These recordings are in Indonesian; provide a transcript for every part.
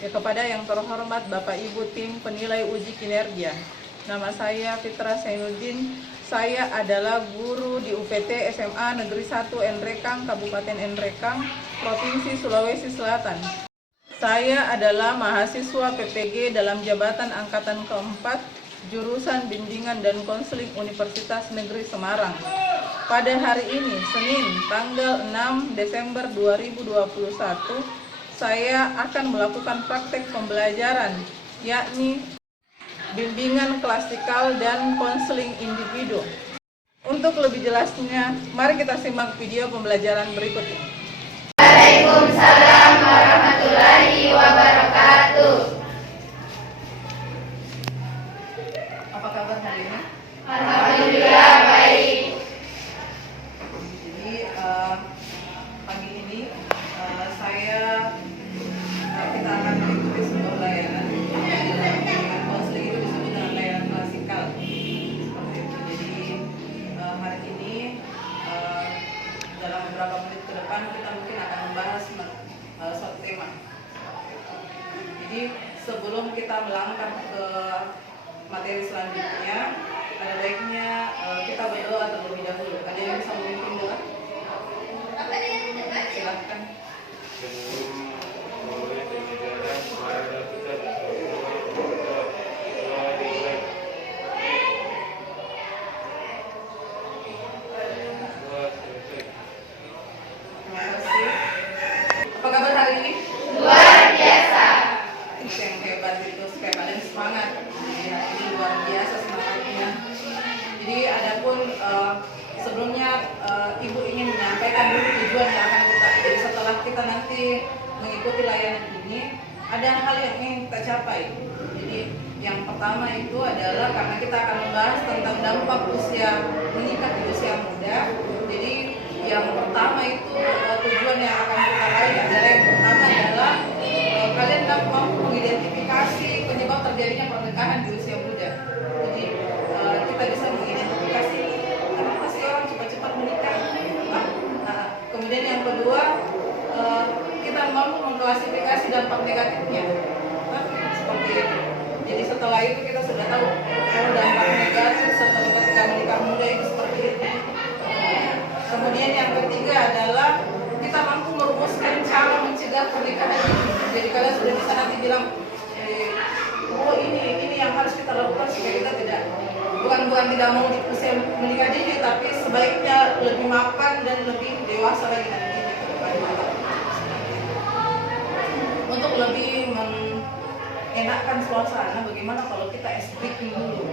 Ya, kepada yang terhormat Bapak Ibu tim penilai uji kinerja. Nama saya Fitra Zainuddin. Saya adalah guru di UPT SMA Negeri 1 Nrekang, Kabupaten Nrekang, Provinsi Sulawesi Selatan. Saya adalah mahasiswa PPG dalam jabatan angkatan keempat, jurusan Bimbingan dan Konseling Universitas Negeri Semarang. Pada hari ini, Senin, tanggal 6 Desember 2021, saya akan melakukan praktek pembelajaran, yakni bimbingan klasikal dan konseling individu. Untuk lebih jelasnya, mari kita simak video pembelajaran berikut ini. Waalaikumsalam warahmatullahi wabarakatuh. Apa kabar hari ini? Alhamdulillah baik. Jadi pagi ini kita akan mengikuti sebuah layanan. Konseling itu disebut dengan layanan klasikal. Seperti itu. Jadi hari ini dalam beberapa menit ke depan kita mungkin akan membahas suatu tema. Jadi sebelum kita melangkah ke materi selanjutnya, ada baiknya kita berdoa terlebih dahulu. Ada yang bisa memimpin doa? Silahkan. Terima kasih. Apa kabar hari ini? Luar biasa. Yang hebat itu supaya kalian semangat. Jadi hari ini luar biasa semangatnya. Jadi adapun sebelumnya Ibu ingin menyampaikan dulu tujuan yang akan kita. Jadi setelah kita nanti mengikuti layanan ini, ada hal yang ingin kita capai. Jadi yang pertama itu adalah karena kita akan membahas tentang dampak usia menikah di usia muda. Jadi yang pertama itu tujuan yang akan kita raih adalah yang pertama adalah kalian mampu mengidentifikasi penyebab terjadinya pernikahan di usia muda. Jadi kita bisa mengidentifikasi kenapa sih orang cepat-cepat menikah. Kemudian yang kedua, kita mampu mengklasifikasi dampak negatifnya. Seperti itu. Jadi setelah itu kita sudah tahu dampak negatif setelah ketika menikah muda itu seperti itu. Kemudian yang ketiga adalah kita mampu merumuskan cara mencegah pernikahan ini. Jadi kalian sudah bisa nanti bilang, oh ini yang harus kita lakukan supaya kita bukan tidak mau di usia menikah dini, tapi sebaiknya lebih mapan dan lebih dewasa lagi nanti ke depannya. Untuk lebih mengenakkan suasana, bagaimana kalau kita ice breaking dulu,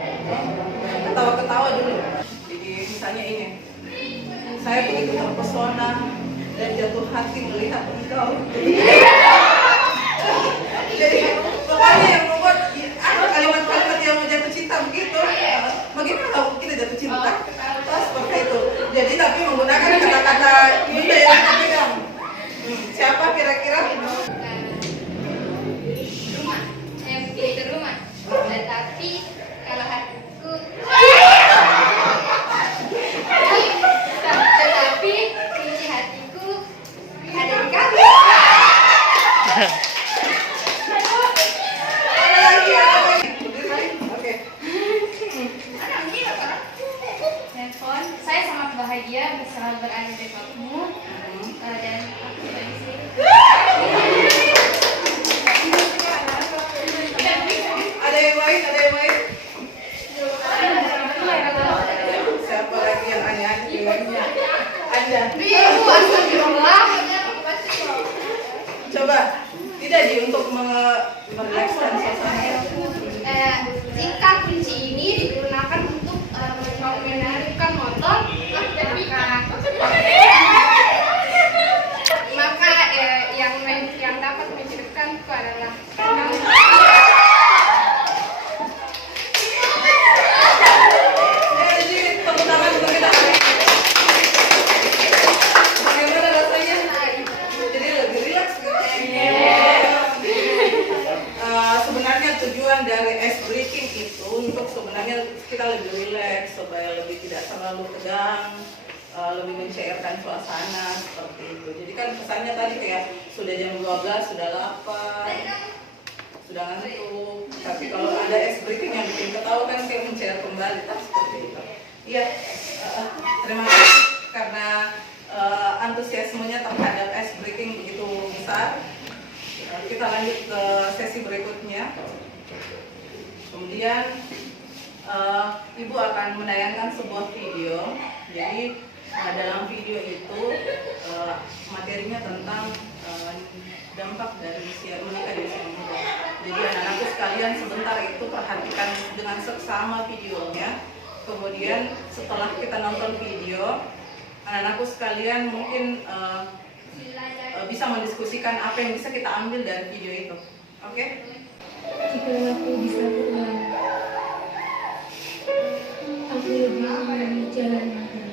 ketawa-ketawa dulu. Jadi misalnya ini, saya begitu terpesona dan jatuh hati melihat engkau. Jadi pokoknya yang membuat kalimat-kalimat yang mau jatuh cinta begitu. Bagaimana kalau kita jatuh cinta? Seperti itu. Jadi tapi menggunakan kata-kata Bunda yang kita pegang. Siapa kira-kira? Rumah. Saya pergi ke rumah. Tetapi kalau hatiku tetapi kunci hatiku ada di kamu. Ada lagi. Oke. Handphone. Saya sangat bahagia bisa berada di kamu dan aku berisi. Ada yang lain? Siapa lagi yang aneh-aneh? Ada. Astagfirullah. Coba. Tidak untuk merelakskan suasana. Jika kunci ini digunakan untuk menarikkan motor, maka yang dapat mencirikan itu adalah Jadi tepuk tangan untuk kita. Bagaimana rasanya? Jadi lebih rileks kayaknya. Sebenarnya tujuan dari ice breaking itu untuk sebenarnya kita lebih rileks supaya lebih tidak terlalu tegang, lebih mencairkan suasana seperti itu. Jadi kan pesannya tadi kayak sudah jam 12 sudah lapar, sudah ngantuk. Tapi kalau ada ice breaking yang bikin ketawa kan kayak mencair kembali, tak seperti itu. Iya, terima kasih karena antusiasmenya terhadap ice breaking begitu besar. Kita lanjut ke sesi berikutnya. Kemudian Ibu akan menayangkan sebuah video. Jadi dalam video itu materinya tentang dampak dari menikah di usia muda. Jadi anak-anakku sekalian sebentar itu perhatikan dengan seksama videonya. Kemudian setelah kita nonton video, anak-anakku sekalian mungkin bisa mendiskusikan apa yang bisa kita ambil dari video itu. Oke? Jika aku bisa pulang, aku lebih memilih jalan makan.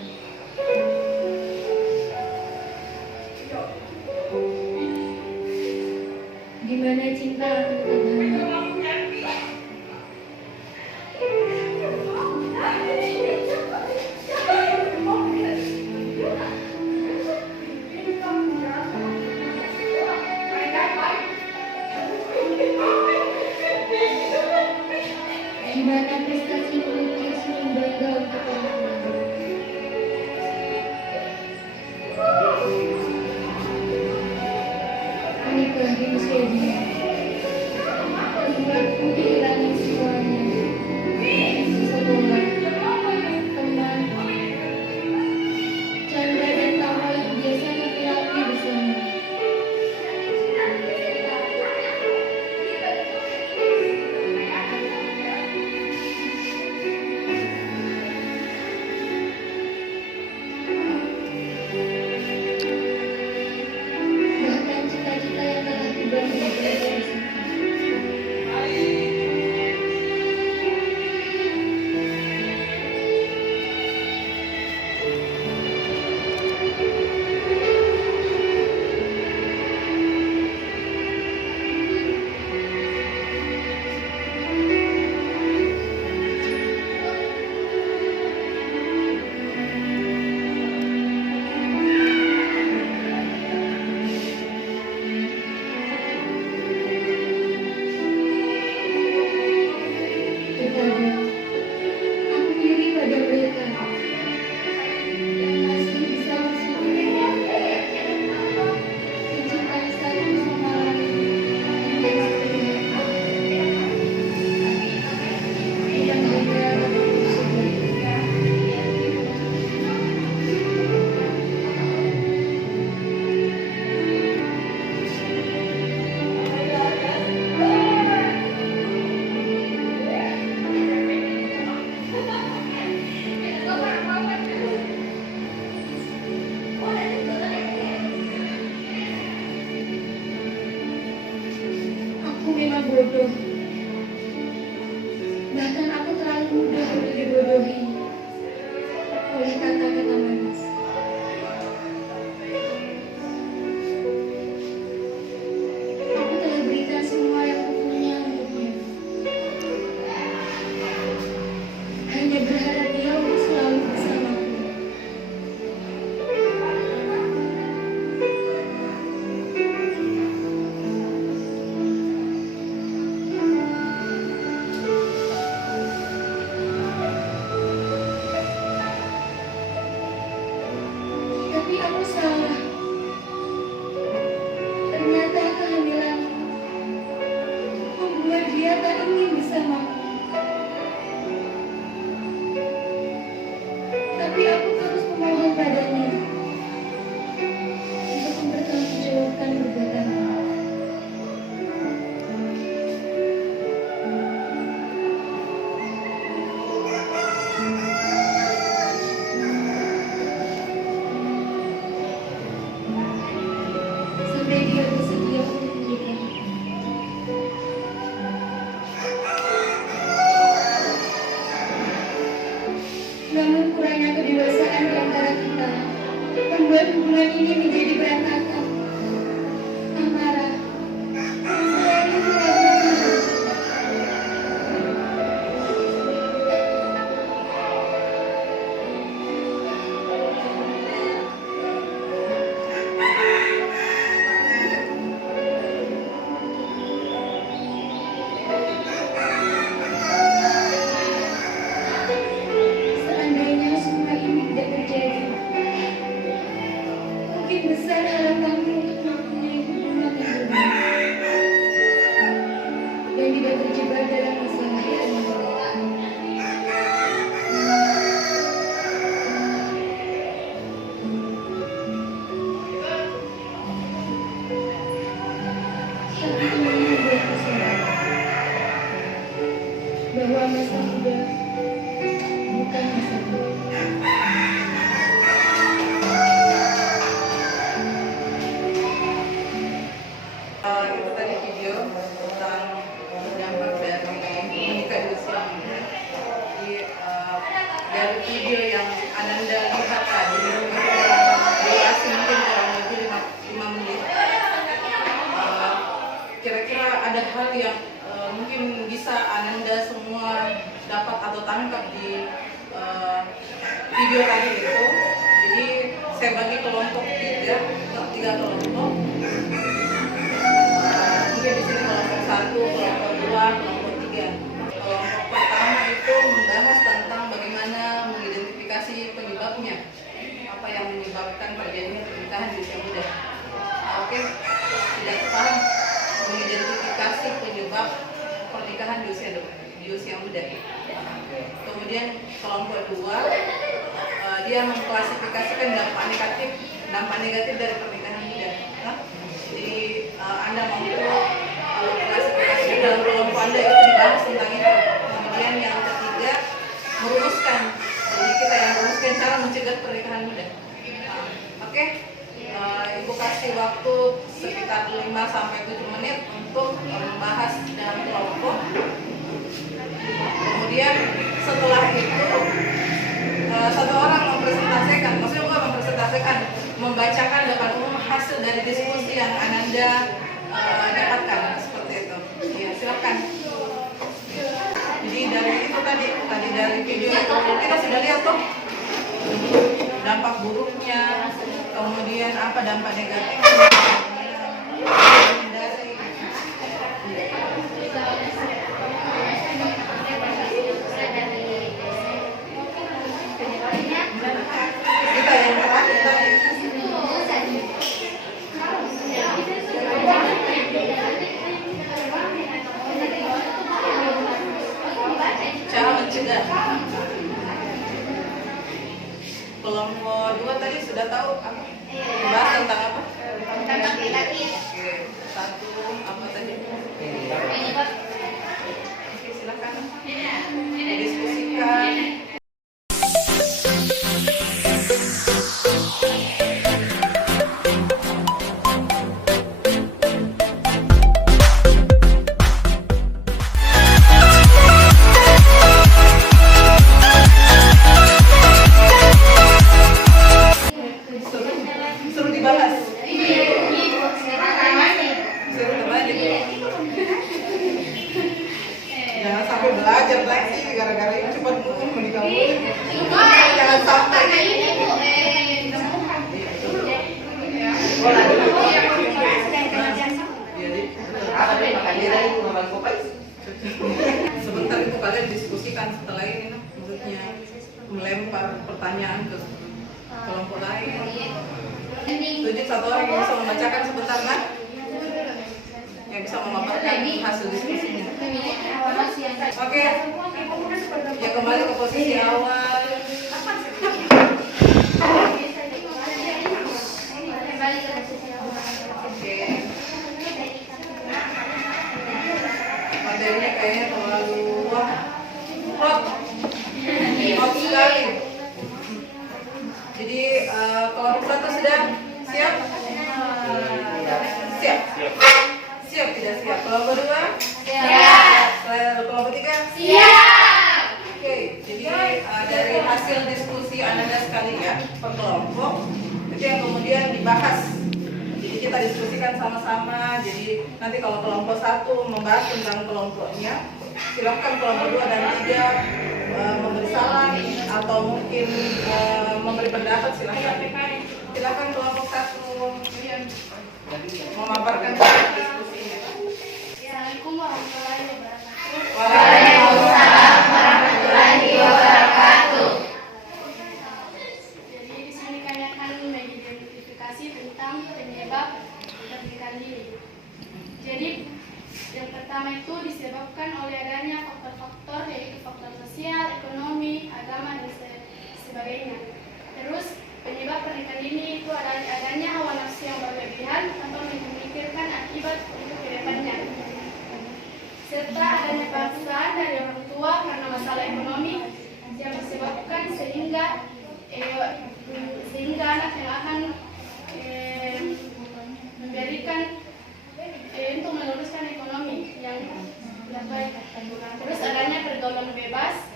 Di mana cinta akan tetap hangat. Di mana prestasi melukis sering bangga untuk orang lain. Menikah di usia dini membuatku kehilangan semuanya. Sekolah, teman, canda dan tawa yang biasanya dilalui bersama. Bahkan cita-cita yang telah dibangun berada di sana. Terkadang aku iri pada mereka yang masih bisa mencintai satu sama lain dan sepenuhnya. Yang ada aku sebaliknya. Aku memang bodoh. Bahkan aku terlalu mudah untuk dibodohi oleh kata-kata manis. Aku telah berikan semua yang kupunya untuknya. Hanya berharap dia untuk selalu bersamaku. Tapi aku salah. Ternyata kehamilan membuat dia tak ingin bersamaku. Tapi aku terus memohon padanya untuk mempertanggungjawabkan perbuatannya. Sampai dia bersedia untuk menjadi anakku. masa muda bukan masa tua. Itu tadi video tentang dampak dari menikah di usia muda. Jadi dari video yang Ananda lihat tadi, durasi mungkin kurang lebih 5 menit. Kira-kira ada hal yang mungkin bisa Ananda semua dapat atau tangkap di video tadi itu. Jadi saya bagi kelompok tiga kelompok. Mungkin di sini kelompok 1, kelompok 2, kelompok 3. Kelompok pertama itu membahas tentang bagaimana mengidentifikasi penyebabnya, apa yang menyebabkan terjadinya pernikahan di usia muda. Oke, tidak paham mengidentifikasi penyebab pernikahan di usia muda. Kemudian kelompok 2 dia mengklasifikasikan dampak negatif dari pernikahan muda. Jadi Anda mampu klasifikasi dalam kelompok Anda itu dibahas tentang itu. Kemudian yang ketiga merumuskan. Jadi kita yang merumuskan cara mencegah pernikahan muda. Oke. Ibu kasih waktu sekitar 5-7 menit untuk membahas dalam kelompok. Kemudian setelah itu satu orang mempresentasikan, maksudnya bukan mempresentasikan, membacakan depan umum hasil dari diskusi yang Ananda dapatkan seperti itu. Ya, silakan. Jadi dari itu tadi dari video itu kita sudah lihat tuh dampak buruknya, kemudian apa dampak negatifnya, kita yang terakhir tadi. Cara mencegah. Kelompok 2 tadi sudah tahu apa? Bahas tentang apa? Tentang laki-laki. Oke, 1 apa tadi? Oke, silakan didiskusikan. Suruh dibahas. Suruh terbalik. Jangan sampai belajar lagi gara-gara ini cepat menikah muda. Jangan sampai. Sebentar itu kalian diskusikan setelah ini, maksudnya melempar pertanyaan ke kelompok lain. Tunjuk satu orang yang bisa membacakan sebentar, nah, yang bisa memaparkan hasil diskusinya. Oke, ya kembali ke posisi awal. Oke, materinya kayaknya terlalu hot sekali. Jadi kelompok 1 sudah siap? Siap? Siap tidak siap? Kelompok 2? Siap. Kelompok 3? Siap. Oke, jadi dari hasil diskusi Anda sekali ya, per kelompok, itu yang kemudian dibahas. Jadi kita diskusikan sama-sama. Jadi nanti kalau kelompok 1 membahas tentang kelompoknya, silakan kelompok 2 dan 3 memberi saran atau mungkin memberi pendapat, silakan. Silakan kelompok 1 memaparkan diskusinya. Assalamualaikum warahmatullahi wabarakatuh. Waalaikumsalam warahmatullahi wabarakatuh. Jadi di sini kami akan mengidentifikasi tentang penyebab pernikahan dini. Jadi yang pertama itu disebabkan oleh adanya faktor-faktor yaitu faktor sosial, ekonomi, agama dan sebagainya. Terus penyebab pernikahan dini itu adanya hawa nafsu yang berlebihan atau memikirkan akibat untuk kedepannya, serta adanya paksaan dari orang tua karena ekonomi yang disebabkan sehingga anak yang akan memberikan untuk meluruskan ekonomi yang tidak baik. Terus adanya pergaulan bebas,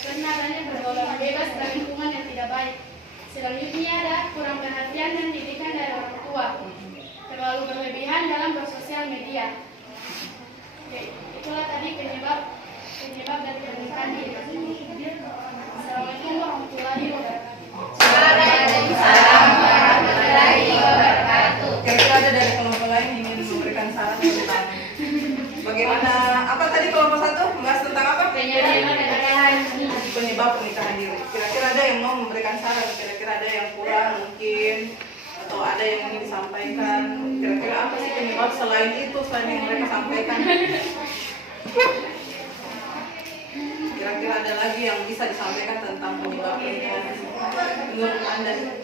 karena adanya pergaulan bebas dan lingkungan yang tidak baik. Selanjutnya ada kurang perhatian dan didikan dari orang tua, terlalu berlebihan dalam bersosial media. Oke, itulah tadi penyebab dari pernikahan dini. Assalamualaikum warahmatullahi wabarakatuh. Waalaikumsalam warahmatullahi wabarakatuh. Kira-kira ada dari kelompok lain ingin memberikan saran tentang bagaimana, apa tadi kelompok satu membahas tentang apa? Penyebab pernikahan dini. Kira-kira ada yang mau memberikan saran, kira-kira ada yang kurang mungkin, atau ada yang ingin disampaikan, kira-kira apa sih penyebab selain itu, selain yang mereka sampaikan? Kira-kira ada lagi yang bisa disampaikan tentang penyebab pernikahan menurut Anda?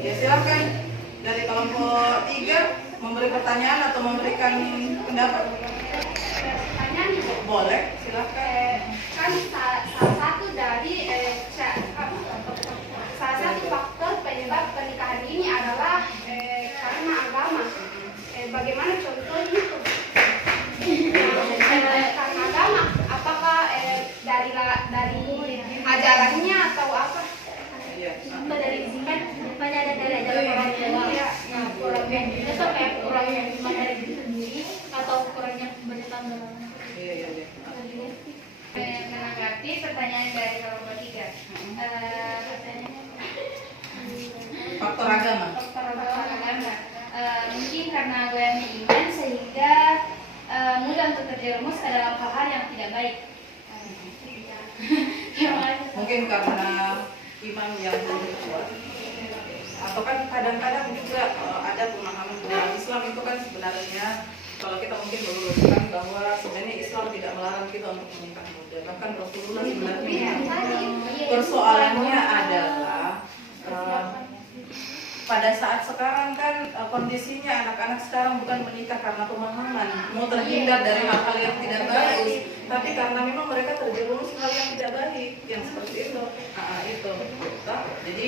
Ya silakan dari kelompok 3 memberi pertanyaan atau memberikan pendapat. Pertanyaan Boleh, silakan. kan salah satu dari salah satu faktor penyebab pernikahan ini adalah karena agama. Bagaimana contohnya? Karena agama, apakah dari ajarannya atau apa? Atau dari kan depannya ada dari ajaran orang tua, kurangnya itu kayak kurangnya iman dari diri sendiri atau kurangnya keberatan dalam. Iya. Menanggapi pertanyaan dari kelompok 3. Faktor agama. Faktor agama. Mungkin karena goyahnya iman sehingga mudah untuk terjerumus ke dalam hal-hal yang tidak baik. Mungkin karena iman yang lebih kuat. Atau kan kadang-kadang juga ada pemahaman bahwa Islam itu kan sebenarnya, kalau kita mungkin meluruskan bahwa sebenarnya Islam tidak melarang kita untuk menikah muda. Bahkan Rasulullah sebenarnya persoalannya adalah pada saat sekarang kan kondisinya anak-anak sekarang bukan menikah karena pemahaman, mau terhindar dari hal-hal yang tidak baik, tapi karena memang mereka terjerumus hal yang tidak baik, yang seperti itu. Jadi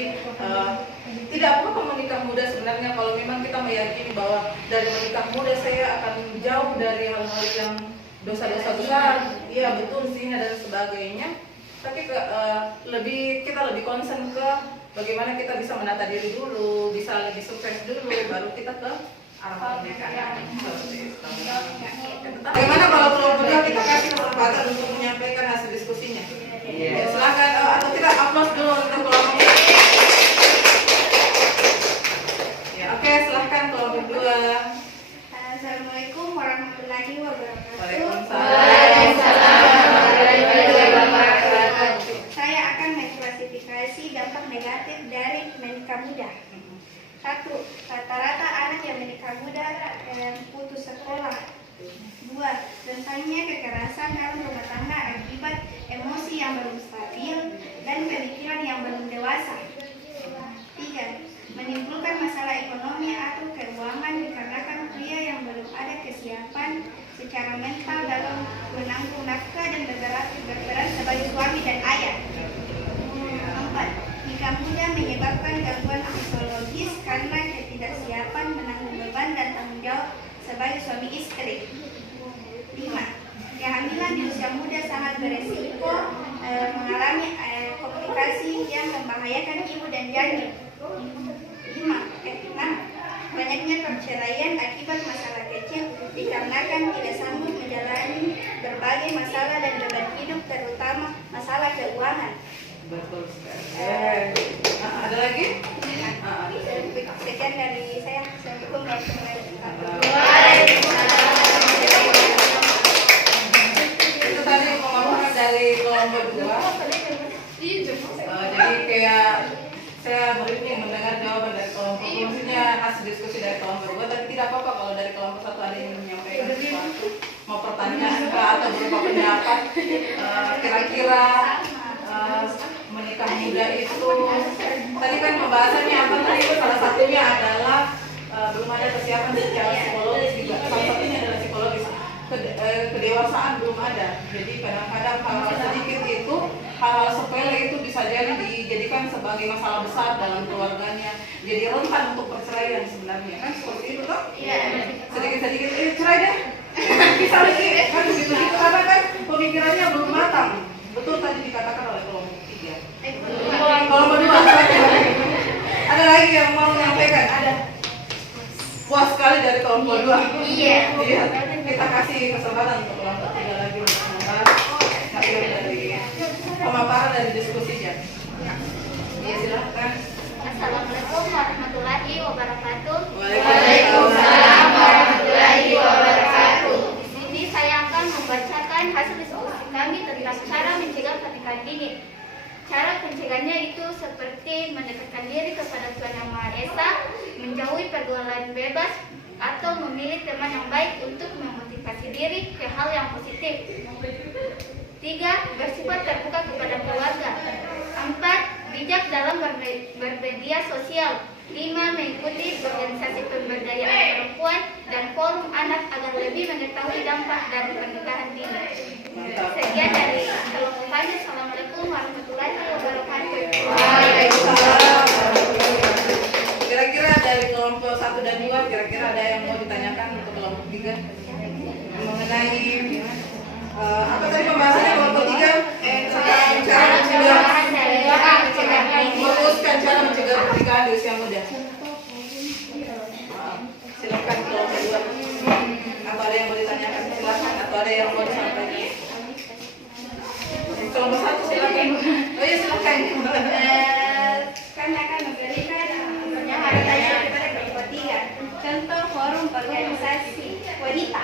tidak apa-apa menikah muda sebenarnya kalau memang kita meyakini bahwa dari menikah muda saya akan jauh dari hal-hal yang dosa-dosa besar, iya betul zina dan sebagainya. Tapi kita lebih concern ke bagaimana kita bisa menata diri dulu, bisa lebih sukses dulu, baru kita ke arah pernikahan. Bagaimana kalau kelompok kita kasih kesempatan untuk menyampaikan hasil diskusinya? Ya, silakan, atau kita upload dulu untuk kelompok. Ya, oke, silakan kelompok 2. Assalamualaikum warahmatullahi wabarakatuh. Saya akan mengklasifikasi dampak negatif dari menikah muda. 1. Rata-rata anak yang menikah muda putus sekolah. 2. Rentannya kekerasan dalam rumah tangga akibat emosi yang belum stabil dan pemikiran yang belum dewasa. 3. Menimbulkan masalah ekonomi atau keuangan dikarenakan pria yang belum ada kesiapan secara mental dalam menanggung nafkah dan berperan sebagai suami dan ayah. 4. Nikah muda menyebabkan gangguan psikologis karena ketidaksiapan menanggung beban dan tanggung jawab sebagai suami istri. 5. Kehamilan di usia muda sangat beresiko mengalami komplikasi yang membahayakan ibu dan janin. 6. Banyaknya perceraian akibat masalah kecil dikarenakan tidak sanggup menjalani berbagai masalah dan beban hidup, terutama masalah keuangan. Betul sekali. Ada lagi? Sekian dari saya. Assalamualaikum warahmatullahi wabarakatuh. Itu tadi pemaparan dari kelompok 2. Jadi kayak saya berikutnya mendengar jawaban dari kelompok, maksudnya hasil diskusi dari kelompok 2, tapi tidak apa-apa kalau dari kelompok 1 ada yang menyampaikan sesuatu, mau pertanyaan atau berupa pendapat, kira-kira menikah muda itu, tadi kan pembahasannya apa tadi, salah satunya adalah belum ada kesiapan secara psikologis juga, salah satunya adalah psikologis, kedewasaan belum ada. Jadi kadang-kadang hal-hal sedikit itu, hal-hal sepele itu bisa jadi dijadikan sebagai masalah besar dalam keluarganya. Jadi rentan untuk perceraian sebenarnya, kan seperti itu toh? Iya. Sedikit-sedikit cerai deh. Bisa lagi kan begitu gitu karena kan pemikirannya belum matang. Betul tadi dikatakan oleh kelompok 3. Kelompok 2 ada lagi yang mau menyampaikan? Ada. Puas sekali dari kelompok 2. Iya. Iya. Kita kasih kesempatan untuk kelompok 3 lagi untuk membahas hasil dari pemaparan dari diskusinya. Iya, silakan. Assalamualaikum warahmatullahi wabarakatuh. Waalaikumsalam warahmatullahi wabarakatuh. Di sini saya akan membacakan hasil diskusi kami tentang cara mencegah pernikahan dini. Cara pencegahannya itu seperti mendekatkan diri kepada Tuhan Yang Maha Esa, menjauhi pergaulan bebas, atau memilih teman yang baik untuk memotivasi diri ke hal yang positif. 3. Bersifat terbuka kepada keluarga. 4. Bijak dalam bermedia sosial. 5. Mengikuti organisasi pemberdayaan perempuan dan forum anak agar lebih mengetahui dampak dari pernikahan dini. Sekian dari kelompok kami. Assalamualaikum warahmatullahi wabarakatuh. Waalaikumsalam. Kira-kira dari kelompok 1 dan 2 kira-kira ada yang mau ditanyakan untuk kelompok 3 mengenai apa tadi pembahasannya kelompok 3? Cara mencegah memutuskan cara mencegah pernikahan di usia muda. Silakan kelompok 2. Atau ada yang mau ditanyakan? Silakan. Atau ada yang mau disampaikan? Kelompok 1 silakan. Oh iya silakan. Kami akan memberikan penyampaian kepada kelompok 3. Contoh forum organisasi wanita.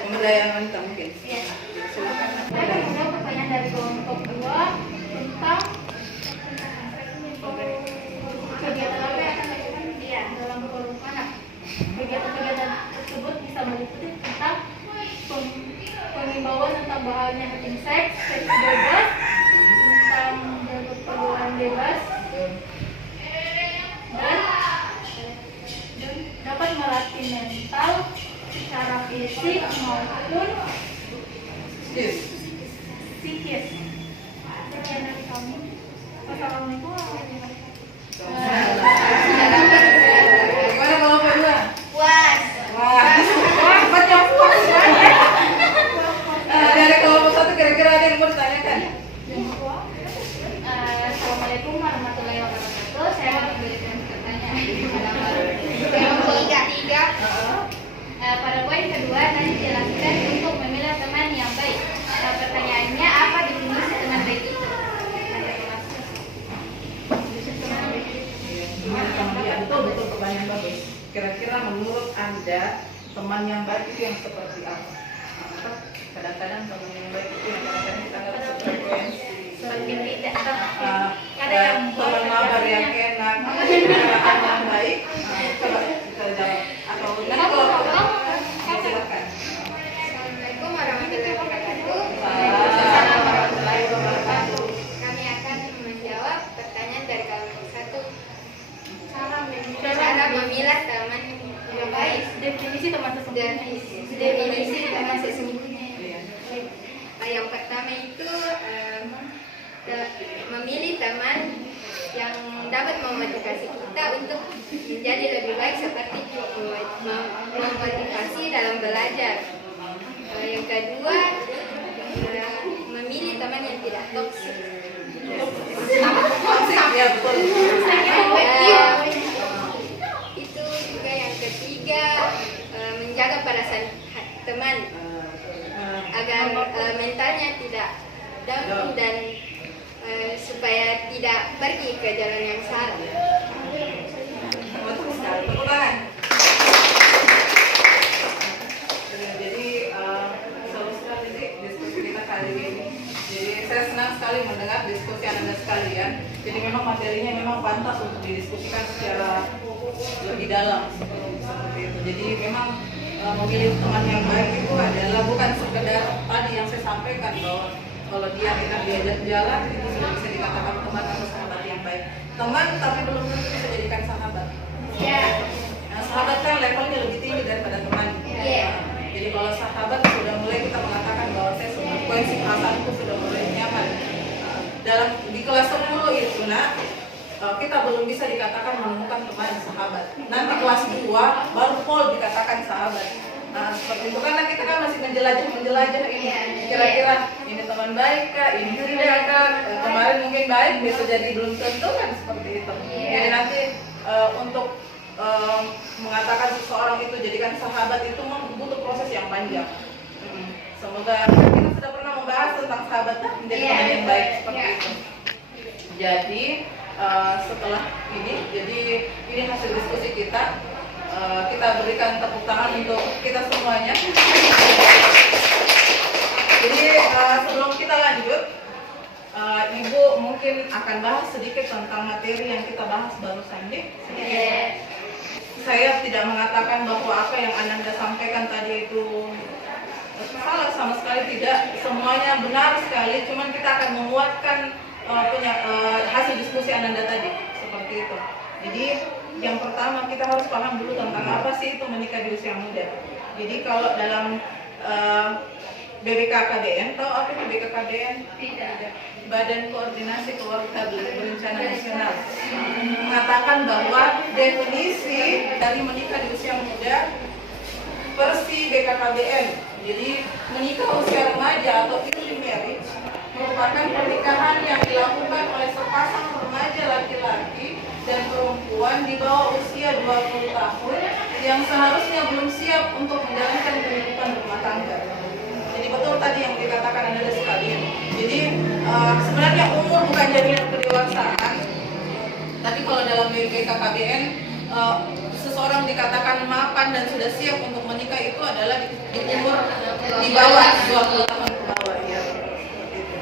Pemberdayaan wanita mungkin. Ya. Silakan. Ada beberapa pertanyaan dari kelompok 2 tentang kegiatan apa yang akan dilakukan dalam forum anak. Kegiatan-kegiatan tersebut bisa meliputi tentang pengimbauan tentang bahayanya having sex bebas, tentang jaga pergaulan bebas, dan dapat melatih mental secara fisik maupun psikis. Sekian dari kami. Wassalamualaikum warahmatullahi Gimana kelompok 2? Puas. Wah, cepat yang puas. Dari kelompok 1 kira-kira ada yang mau ditanyakan? Assalamualaikum warahmatullahi wabarakatuh. Saya mau memberikan pertanyaan Kelompok 3. pada poin kedua tadi dijelaskan untuk memilih teman yang baik. Pertanyaannya apa definisi teman baik itu? Iya, betul pertanyaan bagus. Kira-kira menurut Anda teman yang baik itu yang seperti apa? Kadang-kadang teman yang baik itu yang kadang-kadang kita nggak sefrekuensi. Semakin tidak. Ada yang teman mabar yang enak, ada yang baik. Coba kita jawab. Atau nanti kalau silakan. Assalamualaikum warahmatullahi wabarakatuh. Assalamualaikum warahmatullahi wabarakatuh. Kami akan menjawab pertanyaan dari kelompok 1. Cara memilah teman yang baik. definisi teman sesungguhnya. Definisi teman sesungguhnya. Iya. Yang pertama itu memilih teman yang dapat memotivasi kita untuk menjadi lebih baik, seperti memotivasi dalam belajar. Yang kedua, memilih teman yang tidak toksik. Ya betul. Itu juga yang ketiga, menjaga perasaan teman agar mentalnya tidak down dan supaya tidak pergi ke jalan yang salah. Betul sekali. Tepuk tangan. Jadi seru sekali sih diskusi kita kali ini. Jadi saya senang sekali mendengar diskusi Anda sekalian. Jadi memang materinya memang pantas untuk didiskusikan secara lebih dalam seperti itu. Jadi memang memilih teman yang baik itu adalah bukan sekedar tadi yang saya sampaikan bahwa kalau dia enak diajak jalan itu sudah bisa dikatakan teman atau sahabat yang baik. Teman tapi belum tentu bisa jadikan sahabat. Ya. Nah, sahabat kan levelnya lebih tinggi daripada teman. Iya. Jadi kalau sahabat di kelas 10 itu kita belum bisa dikatakan menemukan teman sahabat. Nanti kelas 2 baru Paul dikatakan sahabat. Nah seperti itu, karena kita kan masih menjelajah ini. Kira-kira ini teman baik kah, ini tidak kah, kemarin mungkin baik, bisa jadi belum tentu kan seperti itu. Jadi nanti untuk mengatakan seseorang itu jadikan sahabat itu butuh proses yang panjang. Semoga kita sudah pernah membahas tentang sahabat menjadi teman yang baik seperti itu. Jadi setelah ini, jadi ini hasil diskusi kita. Kita berikan tepuk tangan untuk kita semuanya. Jadi sebelum kita lanjut, Ibu mungkin akan bahas sedikit tentang materi yang kita bahas barusan nih. Saya tidak mengatakan bahwa apa yang Ananda sampaikan tadi itu salah, sama sekali tidak. Semuanya benar sekali. Cuman kita akan menguatkan hasil diskusi Ananda tadi seperti itu. Jadi yang pertama kita harus paham dulu tentang apa sih itu menikah di usia muda. Jadi kalau dalam BBKKBN, tahu apa itu BKKBN? Tidak. Badan Koordinasi Keluarga Berencana Nasional mengatakan bahwa definisi dari menikah di usia muda versi BKKBN. Jadi menikah usia remaja atau early marriage merupakan pernikahan yang dilakukan oleh sepasang remaja laki-laki dan perempuan di bawah usia 20 tahun yang seharusnya belum siap untuk menjalankan kehidupan rumah tangga. Jadi betul tadi yang dikatakan Anda sekalian. Jadi sebenarnya umur bukan jaminan kedewasaan, tapi kalau dalam BKKBN seseorang dikatakan mapan dan sudah siap untuk menikah itu adalah di umur di bawah 20 tahun ke bawah ya.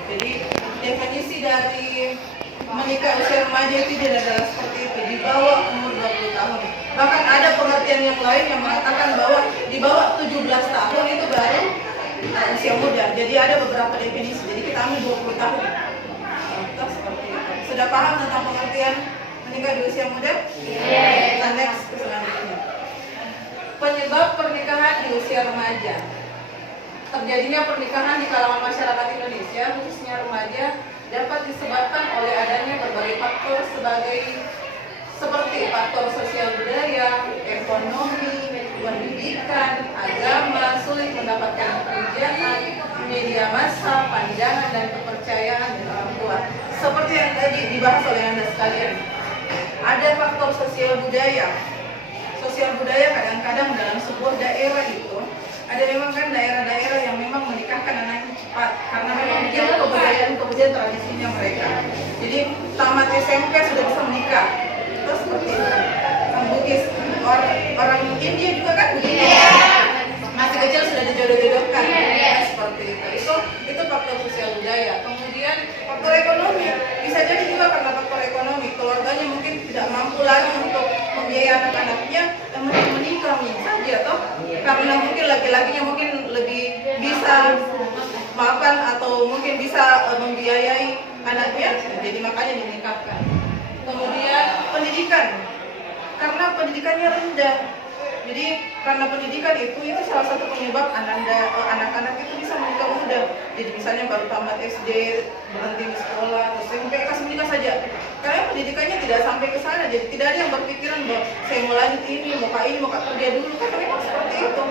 Jadi definisi dari menikah usia remaja itu adalah seperti itu, di bawah umur 20 tahun. Bahkan ada pengertian yang lain yang mengatakan bahwa di bawah 17 tahun itu baru usia muda. Jadi ada beberapa definisi. Jadi kita ambil 20 tahun. Seperti itu. Sudah paham tentang pengertian menikah di usia muda? Kita next ke selanjutnya. Penyebab pernikahan di usia remaja. Terjadinya pernikahan di kalangan masyarakat Indonesia, khususnya remaja, dapat disebabkan oleh adanya berbagai faktor seperti faktor sosial budaya, ekonomi, pendidikan, agama, sulit mendapatkan pekerjaan, media massa, pandangan dan kepercayaan dari orang tua. Seperti yang tadi dibahas oleh Anda sekalian, ada faktor sosial budaya. Sosial budaya kadang-kadang dalam sebuah daerah itu ada memang kan daerah-daerah yang memang menikahkan anaknya cepat karena memang dia kebudayan tradisinya mereka. Jadi tamat SMP sudah bisa menikah. Terus seperti itu. Orang Bugis, orang India juga kan begitu. Masih kecil sudah dijodoh-jodohkan. Seperti itu. Itu faktor sosial budaya. Kemudian faktor ekonomi. Bisa jadi juga karena faktor ekonomi. Keluarganya mungkin tidak mampu lagi untuk membiayai anak-anaknya dan menikah saja toh. Karena mungkin laki-lakinya mungkin lebih bisa makan atau mungkin bisa membiayai anaknya, jadi makanya dinikahkan. Kemudian pendidikan, karena pendidikannya rendah. Jadi karena pendidikan itu salah satu penyebab anak-anak itu bisa menikah muda. Jadi misalnya baru tamat SD, berhenti di sekolah, atau SMP, kasih menikah saja. Karena pendidikannya tidak sampai ke sana, jadi tidak ada yang berpikiran bahwa saya mau lanjut ini, mau kerja dulu, kan memang seperti itu.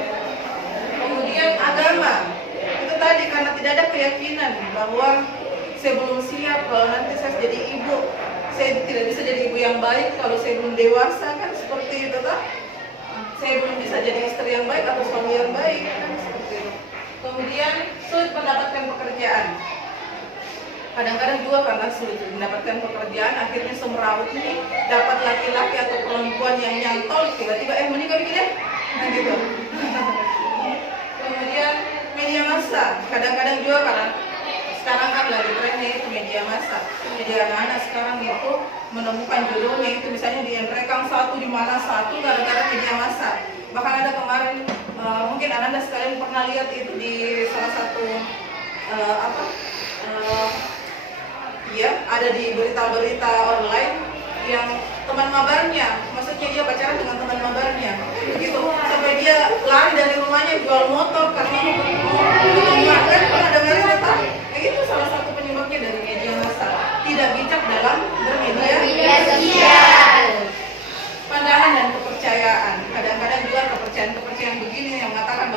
Kemudian agama, itu tadi karena tidak ada keyakinan bahwa saya belum siap kalau nanti saya jadi ibu, saya tidak bisa jadi ibu yang baik kalau saya belum dewasa, kan seperti itu toh. Saya belum bisa jadi istri yang baik atau suami yang baik, kan seperti itu. Kemudian sulit mendapatkan pekerjaan. Kadang-kadang juga karena sulit mendapatkan pekerjaan, akhirnya semeraut ini dapat laki-laki atau perempuan yang nyantol, tiba-tiba menikah begini, nah gitu. Kemudian media massa, kadang-kadang juga karena sekarang kan lagi trennya itu media massa. Jadi anak-anak sekarang itu menemukan jodohnya itu misalnya di rekam satu di mana satu gara-gara media massa. Bahkan ada kemarin mungkin Anda sekalian pernah lihat itu di salah satu ada di berita-berita online yang teman mabarnya, maksudnya dia pacaran dengan teman mabarnya, begitu sampai dia lari dari rumahnya jual motor karena mau kan pernah dengar itu, itu salah satu penyebabnya dari media massa.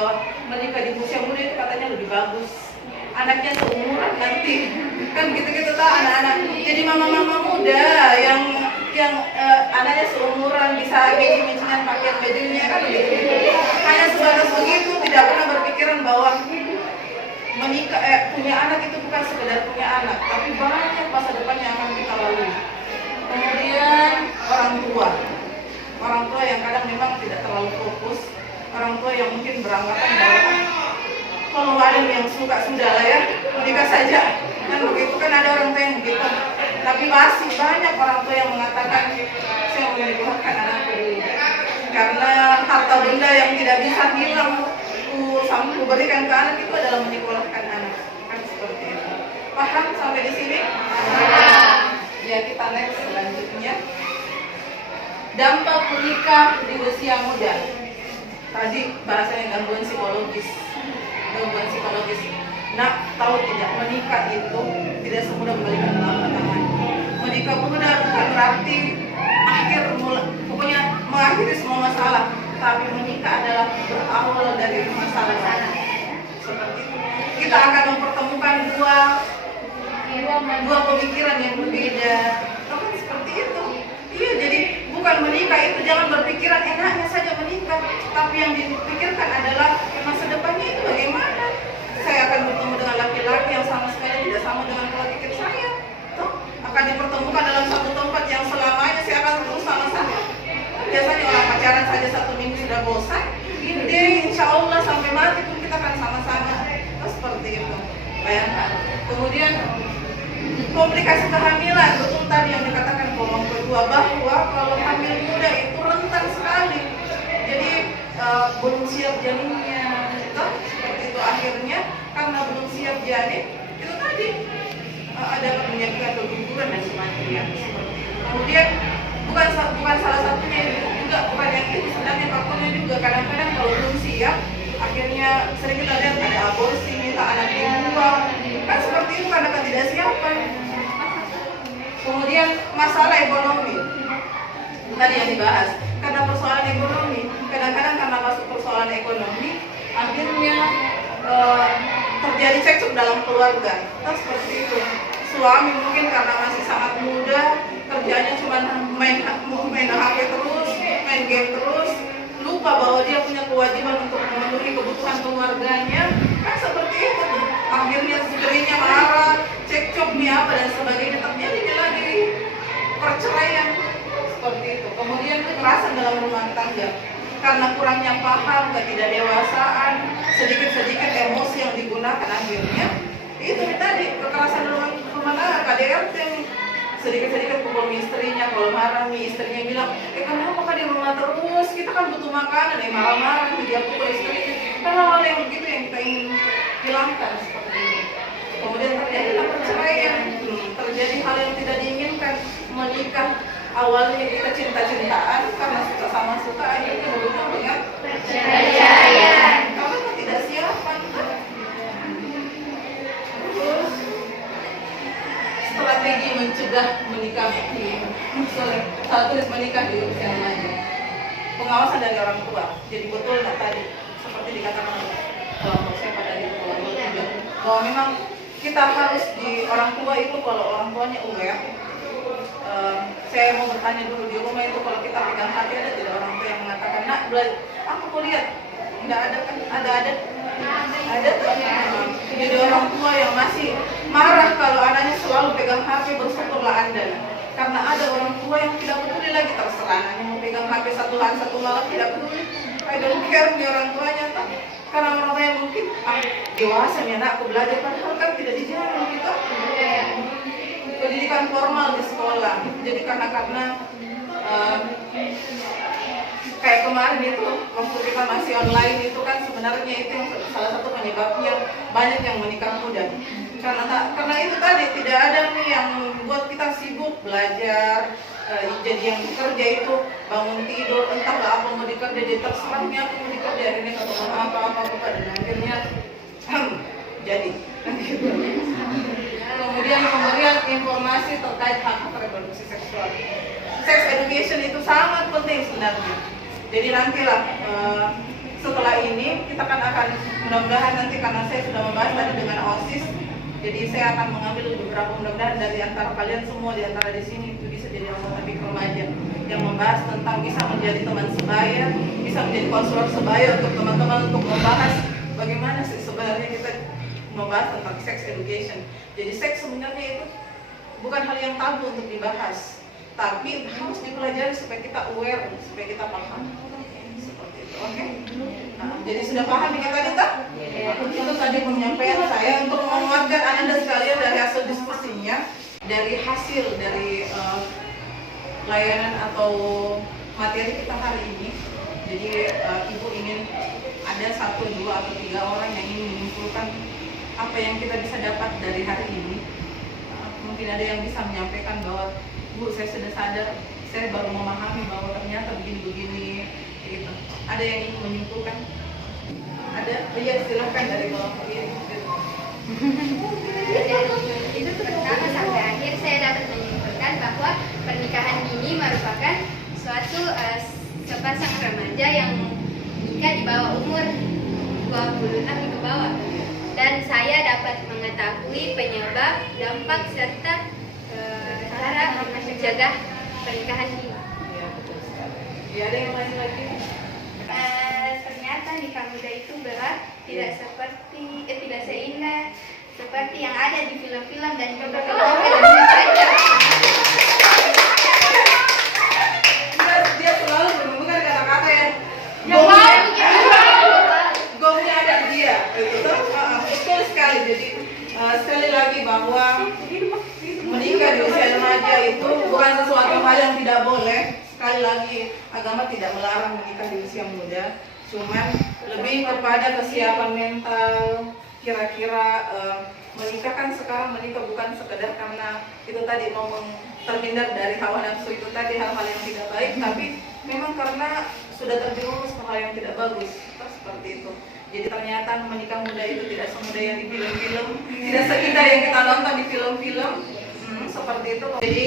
bahwa menikah di usia muda itu katanya lebih bagus, anaknya seumuran nanti, kan gitu-gitu tuh anak-anak. Jadi mama-mama muda yang anaknya seumuran bisa matching-matchingan pakaian bajunya kan begitu. Hanya sebatas begitu, tidak pernah berpikiran bahwa menikah punya anak itu bukan sekedar punya anak, tapi banyak masa depan yang akan kita lalui. Kemudian orang tua yang kadang memang tidak terlalu fokus, orang tua yang mungkin beranggapan bahwa kalau ada yang suka sudah lah ya, menikah saja, kan begitu, kan ada orang tua yang begitu. Tapi masih banyak orang tua yang mengatakan saya mau menikahkan anakku dulu, karena harta benda yang tidak bisa hilang ku berikan ke anak itu adalah menyekolahkan anak, kan seperti itu. Paham sampai di sini? Ya, kita next selanjutnya. Dampak menikah di usia muda. Tadi bahasanya gangguan psikologis. Nah, tahu tidak, menikah itu tidak semudah membalikan telapak tangan. Menikah muda bukan berarti pokoknya mengakhiri semua masalah, tapi menikah adalah berawal dari masalah baru. Seperti itu. Kita akan mempertemukan dua pemikiran yang berbeda. Kan seperti itu. Iya, jadi bukan menikah itu jangan berpikiran enaknya saja menikah, tapi yang dipikirkan adalah masa depannya itu bagaimana. Saya akan bertemu dengan laki-laki yang sama sekali tidak sama dengan pola pikir saya. Toh, akan dipertemukan dalam satu tempat yang selamanya saya akan terus sama-sama. Biasanya orang pacaran saja 1 minggu sudah bosan. Ini insya Allah sampai mati pun kita akan sama-sama. Seperti itu. Bayangkan. Kemudian komplikasi kehamilan, betul tadi yang dikatakan kelompok kedua bahwa kalau hamil muda itu rentan sekali. Jadi belum siap janinnya, seperti itu. Akhirnya karena belum siap janin, itu tadi ada penyakit keguguran dan semacamnya. Kemudian bukan salah satunya juga, bukan yang itu, sebenarnya faktornya juga kadang-kadang kalau belum siap, akhirnya sering kita lihat ada aborsi, minta anak dibuang, kan seperti itu karena ketidaksiapan. Kemudian masalah ekonomi, tadi yang dibahas, karena persoalan ekonomi, kadang-kadang karena masuk persoalan ekonomi, akhirnya terjadi cekcok dalam keluarga. Seperti itu. Suami mungkin karena masih sangat muda, kerjanya cuma main HP terus, main game terus, lupa bahwa dia punya kewajiban untuk memenuhi kebutuhan keluarganya, kan seperti itu. Akhirnya istrinya marah, cekcok apa dan sebagainya, terjadi lagi perceraian seperti itu. Kemudian kekerasan dalam rumah tangga karena kurangnya paham, ketidakdewasaan, sedikit-sedikit emosi yang digunakan, akhirnya itu tadi kekerasan dalam rumah tangga, KDRT. Sedikit-sedikit pukul istrinya, kalau marah istrinya bilang, kenapa kak di rumah terus, kita kan butuh makanan, marah-marah, dia pukul istrinya. Kan hal yang begitu yang kita ingin hilangkan seperti ini. Kemudian terjadilah perceraian, terjadi hal yang tidak diinginkan. Menikah awalnya kita cinta-cintaan karena suka sama suka, akhirnya berujung dengan perceraian karena ketidaksiapan. Terus strategi mencegah menikah menikah di usia lanjut, pengawasan dari orang tua. Jadi betul nggak tadi seperti dikatakan kelompok saya pada di kelompok juga, bahwa memang kita harus di orang tua itu, kalau orang tuanya aware. Saya mau bertanya dulu di rumah itu, kalau kita pegang hati, ada tidak orang tua yang mengatakan, nak belajar, aku kuliah, nggak ada kan? Ada. Jadi orang tua yang masih marah kalau anaknya selalu pegang HP, bersyukurlah Anda. Karena ada orang tua yang tidak peduli lagi, terserah anaknya mau pegang HP satu hari satu malam, tidak peduli. I don't care di orang tuanya, karena orang tua yang mungkin dewasa nih anakku belajar, padahal kan tidak dijamin gitu. Pendidikan formal di sekolah. Jadi karena kayak kemarin itu waktu kita masih online itu kan sebenarnya itu yang salah satu penyebabnya banyak yang menikah muda. Karena itu tadi tidak ada nih yang membuat kita sibuk belajar. Jadi yang bekerja itu bangun tidur, entahlah apa mau dikerja, jadi terserahnya aku mau dikerja, ini ketemu apa dan akhirnya jadi. Kemudian pemberian informasi terkait hak reproduksi seksual. Sex education itu sangat penting sebenarnya. Jadi nantilah setelah ini kita kan akan mudah-mudahan nanti, karena saya sudah membahas tadi dengan OSIS, jadi saya akan mengambil beberapa, mudah-mudahan dari antara kalian semua, di antara di sini itu bisa jadi anggota BIK remaja yang membahas tentang bisa menjadi teman sebaya, bisa menjadi konselor sebaya untuk teman-teman, untuk membahas bagaimana sih sebenarnya kita membahas tentang sex education. Jadi seks sebenarnya itu bukan hal yang tabu untuk dibahas, tapi harus dipelajari supaya kita aware, supaya kita paham. Seperti itu, oke? Nah, jadi sudah paham kita tadi tak? Itu tadi penyampaian saya untuk menguatkan Anda sekalian dari hasil diskusinya, dari hasil dari layanan atau materi kita hari ini. Jadi Ibu ingin ada 1, 2, atau 3 orang yang ingin menyimpulkan apa yang kita bisa dapat dari hari ini. Mungkin ada yang bisa menyampaikan bahwa Bu, saya sudah sadar, saya baru memahami bahwa ternyata begini-begini gitu. Ada yang ingin menyimpulkan? Ada? Iya, silakan dari bawah kiri. Dari itu pertama sampai akhir saya dapat menyimpulkan bahwa pernikahan dini merupakan suatu sepasang remaja yang nikah di bawah umur 26 ke bawah, dan saya dapat mengetahui penyebab, dampak, serta cara mencegah pernikahan dini. Iya, betul sekali. Iya, ada yang lain lagi? Ternyata nikah muda itu berat, tidak seindah seperti yang ada di film-film dan film-film saja. Dia selalu menemukan kata-kata yang gongnya ada di dia. Betul sekali. Jadi sekali lagi bahwa menikah di usia remaja itu bukan sesuatu hal yang tidak boleh. Sekali lagi, agama tidak melarang menikah di usia muda, cuman lebih kepada kesiapan mental. Kira-kira menikah kan sekarang menikah bukan sekedar karena itu tadi mau terhindar dari hawa nafsu itu tadi, hal-hal yang tidak baik, tapi memang karena sudah terjerumus ke hal yang tidak bagus. Seperti itu. Jadi ternyata menikah muda itu tidak semudah yang di film-film, tidak seindah yang kita nonton di film-film. Seperti itu. Jadi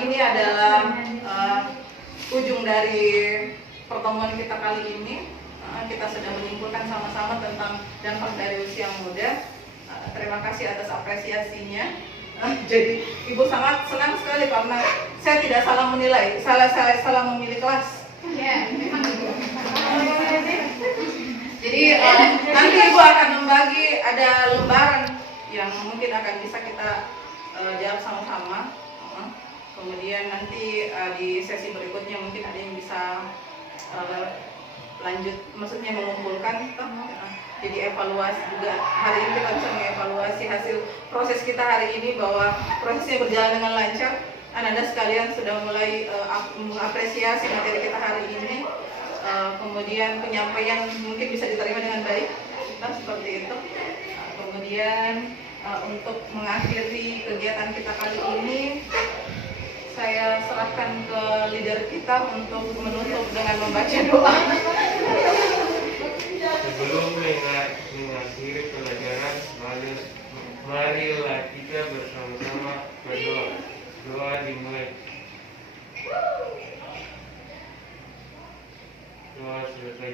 ini adalah ujung dari pertemuan kita kali ini. Kita sudah menyimpulkan sama-sama tentang dampak dari usia muda. Terima kasih atas apresiasinya. Jadi Ibu sangat senang sekali karena saya tidak salah menilai, salah memilih kelas. Ya, memang itu. Jadi nanti Ibu akan membagi, ada lembaran yang mungkin akan bisa kita jawab sama-sama. Kemudian nanti di sesi berikutnya mungkin ada yang bisa lanjut, maksudnya mengumpulkan. Jadi evaluasi juga, hari ini kita bisa mengevaluasi hasil proses kita hari ini, bahwa prosesnya berjalan dengan lancar. Anda sekalian sudah mulai mengapresiasi materi kita hari ini. Kemudian penyampaian mungkin bisa diterima dengan baik. Seperti itu. Kemudian untuk mengakhiri kegiatan kita kali ini, saya serahkan ke leader kita untuk menutup dengan membaca doa. Sebelum mengakhiri pelajaran, marilah kita bersama-sama berdoa. Doa dimulai. Doa selesai.